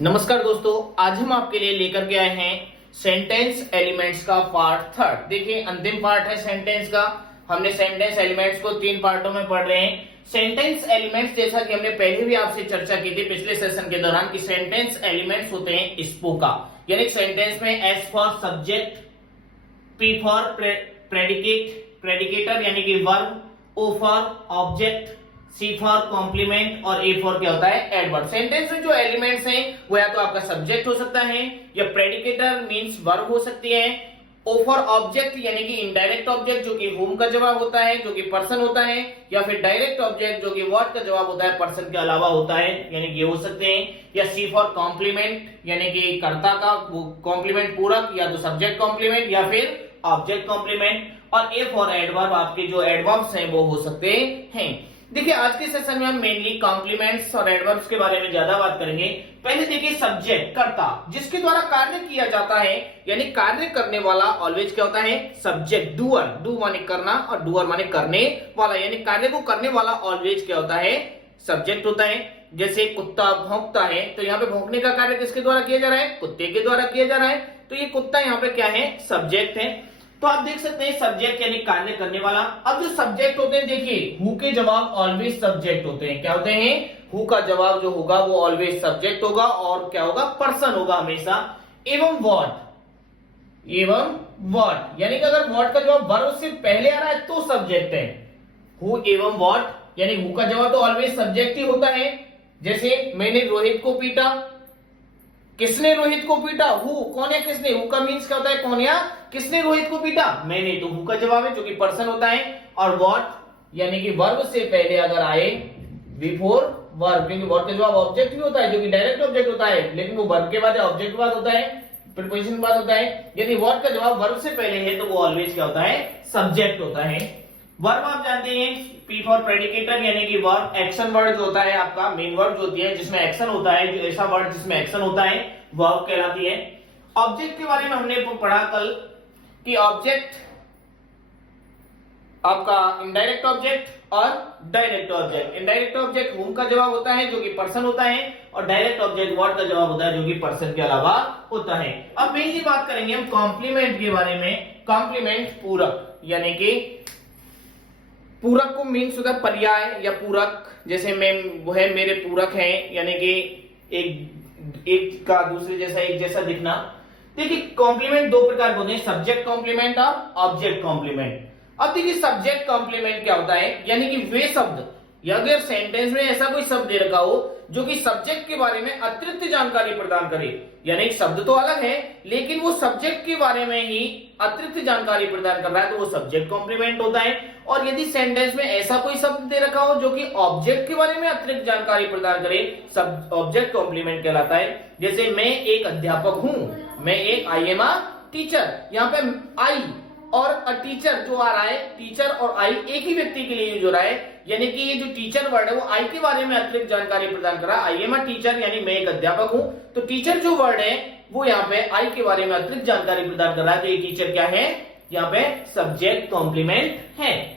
नमस्कार दोस्तों, आज हम आपके लिए लेकर के आए हैं सेंटेंस एलिमेंट्स का पार्ट थर्ड। देखिए, अंतिम पार्ट है सेंटेंस का। हमने सेंटेंस एलिमेंट्स को 3 पार्टों में पढ़ रहे हैं। सेंटेंस एलिमेंट्स, जैसा कि हमने पहले भी आपसे चर्चा की थी पिछले सेशन के दौरान, कि सेंटेंस एलिमेंट्स होते हैं स्पोका, यानी सेंटेंस में S for subject, P for predicator यानी कि verb, O for object, C for complement और ए फॉर क्या होता है, एडवर्ब। सेंटेंस में जो एलिमेंट्स हैं वो या तो आपका सब्जेक्ट हो सकता है, या प्रेडिकेटर मींस वर्ब हो सकती है, ओ फॉर ऑब्जेक्ट यानी कि इनडायरेक्ट ऑब्जेक्ट जो कि हुम का जवाब होता है, जो कि पर्सन होता है, या फिर डायरेक्ट ऑब्जेक्ट जो कि व्हाट का जवाब होता है, पर्सन के अलावा होता है, यानी कि ये हो सकते हैं। या सी फॉर कॉम्प्लीमेंट यानी कि कर्ता का कॉम्प्लीमेंट पूरक, या तो सब्जेक्ट कॉम्प्लीमेंट या फिर ऑब्जेक्ट कॉम्प्लीमेंट, और ए फॉर एडवर्ब आपके जो एडवर्ब्स हैं वो हो सकते हैं। देखिए, आज के सेशन में हम मेनली कॉम्प्लीमेंट्स और एडवर्ब्स के बारे में ज्यादा बात करेंगे। पहले देखिए, सब्जेक्ट कर्ता, जिसके द्वारा कार्य किया जाता है, यानी कार्य करने वाला ऑलवेज क्या होता है, सब्जेक्ट। डूअर, डू माने करना और डूअर माने करने वाला, यानी कार्य को करने वाला ऑलवेज क्या होता है, सब्जेक्ट होता है। जैसे कुत्ता भौंकता है, तो यहाँ पे भौंकने का कार्य किसके द्वारा किया जा रहा है, कुत्ते के द्वारा किया जा रहा है, तो ये कुत्ता यहाँ पे क्या है, सब्जेक्ट है। तो आप देख सकते हैं सब्जेक्ट यानी कार्य करने वाला। अब जो सब्जेक्ट होते हैं, देखिए हु के जवाब ऑलवेज सब्जेक्ट होते हैं। क्या होते हैं, हु का जवाब जो होगा वो ऑलवेज सब्जेक्ट होगा, और क्या होगा, पर्सन होगा हमेशा। एवं व्हाट, एवं व्हाट यानी कि अगर व्हाट का जवाब वर्ब से पहले आ रहा है तो सब्जेक्ट है। हु एवं व्हाट यानी हु का जवाब तो ऑलवेज सब्जेक्ट ही होता है। जैसे मैंने रोहित को पीटा, किसने रोहित को पीटा, हु, कौन या किसने। हु का मीन्स क्या होता है, कौन या किसने रोहित को पीटा, मैंने, तो हु का जवाब है जो कि पर्सन होता है। और व्हाट यानी कि वर्ब से पहले अगर आए बिफोर वर्ब, क्योंकि वर्ब का जवाब ऑब्जेक्ट भी होता है जो कि डायरेक्ट ऑब्जेक्ट होता है, लेकिन वो वर्ब के बाद ऑब्जेक्ट के बाद होता है, प्रीपोजिशन के बाद होता है। यदि वर्ब का जवाब वर्ब से पहले है तो वो ऑलवेज क्या होता है, सब्जेक्ट होता है। वर्ब आप जानते हैं, पी फॉर प्रेडिकेटर यानी कि वर्ब, एक्शन वर्ड जो होता है आपका, मेन वर्ड जो होती है जिसमें एक्शन होता है, जो ऐसा वर्ड जिसमें एक्शन होता है वर्ब कहलाती है। ऑब्जेक्ट के बारे में हमने पढ़ा कल कि ऑब्जेक्ट आपका इनडायरेक्ट ऑब्जेक्ट और डायरेक्ट ऑब्जेक्ट। इनडायरेक्ट ऑब्जेक्ट हुम का जवाब होता है जो कि पर्सन होता है, और डायरेक्ट ऑब्जेक्ट व्हाट का जवाब होता है जो कि पर्सन के अलावा होता है। अब मेनली बात करेंगे हम कॉम्प्लीमेंट के बारे में। कॉम्प्लीमेंट पूरक, यानी कि पूरक को मीन्स होता है पर्याय या पूरक। जैसे मैं, वो है मेरे पूरक हैं, यानी कि एक का दूसरे जैसा, एक जैसा दिखना। देखिए, कॉम्प्लीमेंट 2 प्रकार के होते हैं, सब्जेक्ट कॉम्प्लीमेंट और ऑब्जेक्ट कॉम्प्लीमेंट। अब देखिए, सब्जेक्ट कॉम्प्लीमेंट क्या होता है, यानी कि वे शब्द, या अगर सेंटेंस में ऐसा कोई शब्द दे रखा हो जो कि सब्जेक्ट के बारे में अतिरिक्त जानकारी प्रदान करे, यानी शब्द तो अलग है लेकिन वो सब्जेक्ट के बारे में ही अतिरिक्त जानकारी प्रदान कर रहा है, तो वो सब्जेक्ट कॉम्प्लीमेंट होता है। और यदि सेंटेंस में ऐसा कोई शब्द दे रखा हो जो कि ऑब्जेक्ट के बारे में अतिरिक्त जानकारी प्रदान करे, सब ऑब्जेक्ट कॉम्प्लीमेंट कहलाता है। जैसे मैं एक अध्यापक हूं, मैं एक, आई एम अ टीचर, यहाँ पे आई और अ टीचर जो आ रहा है, टीचर और आई एक ही व्यक्ति के लिए यूज हो रहा है, यानी कि ये जो टीचर वर्ड है वो आई के बारे में अतिरिक्त जानकारी प्रदान कर रहा है। आई एम अ टीचर यानी मैं एक अध्यापक हूं, तो टीचर जो वर्ड है वो यहाँ पे आई के बारे में अतिरिक्त जानकारी प्रदान कर रहा है, तो ये टीचर क्या है, यहाँ पे सब्जेक्ट कॉम्प्लीमेंट है।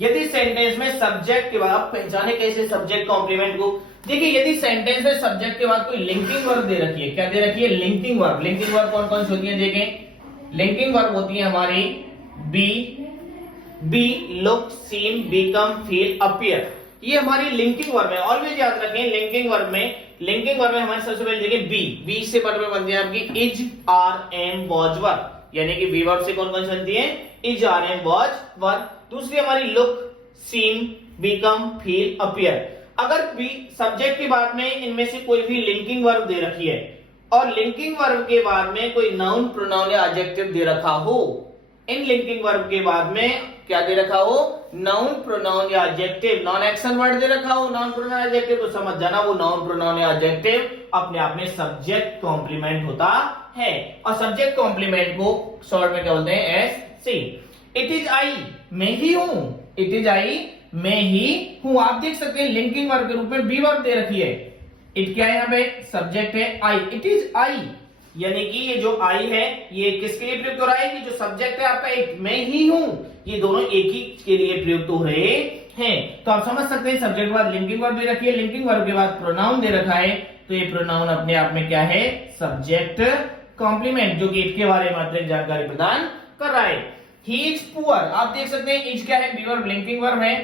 यदि सेंटेंस में सब्जेक्ट के बाद, पहचाने कैसे सब्जेक्ट कॉम्प्लीमेंट को, देखिए यदि सेंटेंस में सब्जेक्ट के बाद कोई लिंकिंग वर्ब दे रखी है, क्या दे रखी है, लिंकिंग वर्ब। लिंकिंग वर्ब कौन कौन सी होती है, देखें, लिंकिंग वर्ब होती है हमारी B, look, seem, become, feel, appear. ये हमारी लिंकिंग वर्ब है, ऑलवेज याद रखें। लिंकिंग वर्ब में हमारे सबसे पहले देखिए बी से वर्ब बनती है आपकी is, are, am, was verb, यानी कि बी वर्ब से कौन कौन सी बनती है, is, are, am, was verb. दूसरी हमारी look, seem, become, feel, appear. अगर बी सब्जेक्ट के बाद में इनमें से कोई भी लिंकिंग वर्ब दे रखी है और लिंकिंग वर्ब के बाद में कोई नाउन, प्रोनाउन या एडजेक्टिव दे रखा हो, इन लिंकिंग वर्ब के बाद में क्या दे रखा हो, नाउन, प्रोनाउन या एडजेक्टिव, नॉन एक्शन वर्ड दे रखा हो, नाउन, प्रोनाउन, एडजेक्टिव, तो समझ जाना वो नाउन, प्रोनाउन या एडजेक्टिव अपने आप में सब्जेक्ट कॉम्प्लीमेंट होता है। और सब्जेक्ट कॉम्प्लीमेंट को शॉर्ट में क्या बोलते हैं, S C. It is I, मैं ही हूं, इट इज आई, मैं ही हूं। आप देख सकते हैं लिंकिंग वर्ब के रूप में बी वर्ब दे रखी है, इट क्या है, यहाँ पे सब्जेक्ट है आई, इट इज आई, यानी कि ये जो आई है ये किसके लिए प्रयुक्त हो रहा है, कि जो सब्जेक्ट है आपका एक, मैं ही हूं, ये दोनों एक ही के लिए प्रयुक्त हो रहे हैं। तो आप समझ सकते हैं सब्जेक्ट के बाद लिंकिंग वर्ब दे रखी है, लिंकिंग वर्ब के बाद प्रोनाउन दे रखा है, तो ये प्रोनाउन अपने आप में क्या है, सब्जेक्ट कॉम्प्लीमेंट, जो कि इसके बारे में अतिरिक्त जानकारी प्रदान कर रहा है। ही इज पुअर, आप देख सकते हैं इज क्या है, बी वर्ब लिंकिंग वर्ब है,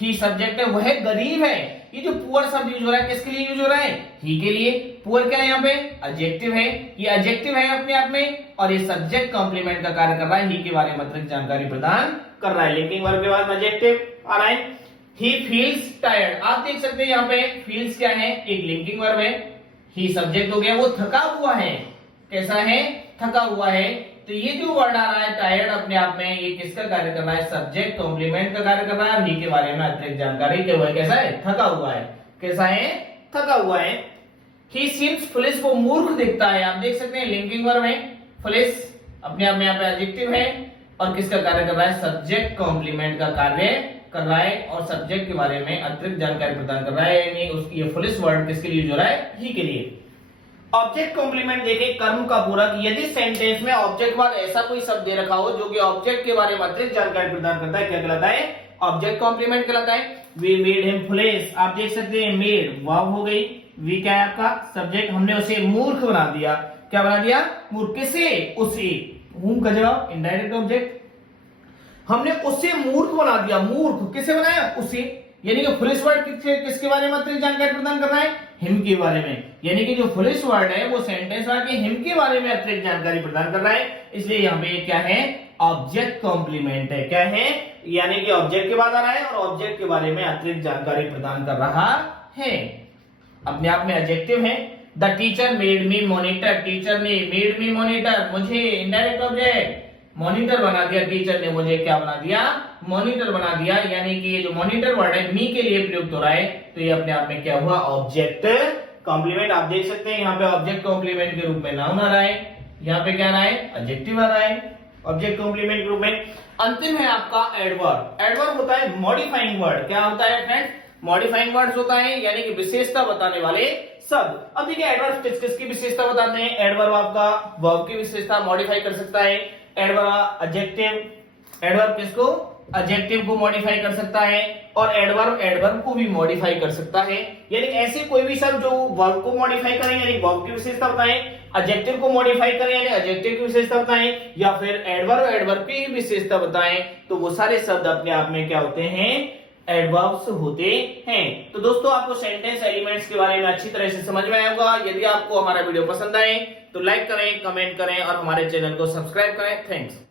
ही सब्जेक्ट है, वह गरीब है। ये जो पुअर शब्द यूज हो रहा है किसके लिए यूज हो रहा है, ही के लिए। पुअर क्या है यहाँ पे, एडजेक्टिव है, ये एडजेक्टिव है अपने आप में, और ये सब्जेक्ट कॉम्प्लीमेंट का कार्य कर रहा है, ही के बारे में अतिरिक्त जानकारी प्रदान कर रहा है। लिंकिंग वर्ब के बाद एडजेक्टिव आ रहा है। ही फील्स टायर्ड, आप देख सकते हैं यहाँ पे फील्स क्या है, एक लिंकिंग वर्ब है, ही सब्जेक्ट हो गया, वो थका हुआ है। कैसा है, थका हुआ है। तो ये जो वर्ड आ रहा है टायर्ड अपने आप में, ये किसका कार्य कर रहा है, सब्जेक्ट कॉम्प्लीमेंट का कार्य कर रहा है, ही के बारे में अतिरिक्त जानकारी के हुए कैसा है, थका हुआ है। कैसा है, थका हुआ है। ही सीम्स फुलिश, वो मूर्ख दिखता है, आप देख सकते हैं लिंकिंग वर्ब है, फुलिश अपने आप में यहाँ पे एडजेक्टिव है, और किसका कार्य कर रहा है, सब्जेक्ट कॉम्प्लीमेंट का कार्य कर रहा है, और सब्जेक्ट के बारे में अतिरिक्त जानकारी प्रदान कर रहा है, यानी उसकी ये फुलिश वर्ड किसके लिए यूज हो रहा है, ही के लिए। ऑब्जेक्ट कॉम्प्लीमेंट देखें, कर्म का पूरक। यदि सेंटेंस में ऑब्जेक्ट बाद ऐसा कोई शब्द दे रखा हो जो कि ऑब्जेक्ट के बारे में अतिरिक्त जानकारी प्रदान करता है, क्या कहलाता है, ऑब्जेक्ट कॉम्प्लीमेंट कहलाता है। वी मेड हिम फुलिश, आप देख सकते हैं मेड वर्ब हो गई, वी क्या है आपका सब्जेक्ट, हमने उसे मूर्ख बना दिया। क्या बना दिया, मूर्ख। किसे, उसे, हूम का जवाब इनडायरेक्ट ऑब्जेक्ट, हमने उसे मूर्ख बना दिया। मूर्ख किसे बनाया, उसे, यानी कि फुलिश वर्ड किसके बारे में अतिरिक्त जानकारी प्रदान कर रहा है, हिम के बारे में। यानी कि जो फुलिश वर्ड है वो सेंटेंस आके हिम के बारे में अतिरिक्त जानकारी प्रदान कर रहा है, इसलिए यहाँ पे क्या है, ऑब्जेक्ट कॉम्प्लीमेंट है। क्या है, यानी कि ऑब्जेक्ट के बाद आ रहा है और ऑब्जेक्ट के बारे में अतिरिक्त जानकारी प्रदान कर रहा है। अपने आप में एडजेक्टिव है। The teacher made me monitor, teacher ने मेड मी मॉनिटर, मुझे इनडायरेक्ट ऑब्जेक्ट मॉनिटर बना दिया, टीचर ने मुझे क्या बना दिया, मॉनिटर बना दिया। यानी कि ये जो मॉनिटर वर्ड है मी के लिए प्रयुक्त हो रहा है, तो ये अपने आप में क्या हुआ, ऑब्जेक्ट कॉम्प्लीमेंट। आप देख सकते हैं यहाँ पे ऑब्जेक्ट कॉम्प्लीमेंट के रूप में नाउन आ रहा है, यहाँ पे क्या आ रहा है, एडजेक्टिव आ रहा है ऑब्जेक्ट कॉम्प्लीमेंट के रूप में। अंतिम है आपका एडवर्ब। एडवर्ब होता है मॉडिफाइंग वर्ड। क्या होता है फ्रेंड्स, मॉडिफाइंग वर्ड्स होता है, यानी कि विशेषता बताने वाले शब्द। अब देखिए एडवर्ब किसकी विशेषता बताते हैं, एडवर्ब आपका वर्ब की विशेषता मॉडिफाई कर सकता है। एडवर्ब एडजेक्टिव, एडवर्ब किसको, एडजेक्टिव को मॉडिफाई कर सकता है, और एडवर्ब एडवर्ब को भी मॉडिफाई कर सकता है। यानी ऐसे कोई भी शब्द जो वर्ब को मॉडिफाई करें, यानी वर्ब की विशेषता बताएं, एडजेक्टिव को मॉडिफाई करें यानी एडजेक्टिव की विशेषता बताएं, या फिर एडवर्ब एडवर्ब की विशेषता बताएं, तो वो सारे शब्द अपने आप में क्या होते हैं, एडवर्ब्स होते हैं। तो दोस्तों आपको सेंटेंस एलिमेंट्स के बारे में अच्छी तरह से समझ में आया होगा। यदि आपको हमारा वीडियो पसंद आए तो लाइक करें, कमेंट करें और हमारे चैनल को सब्सक्राइब करें। थैंक्स।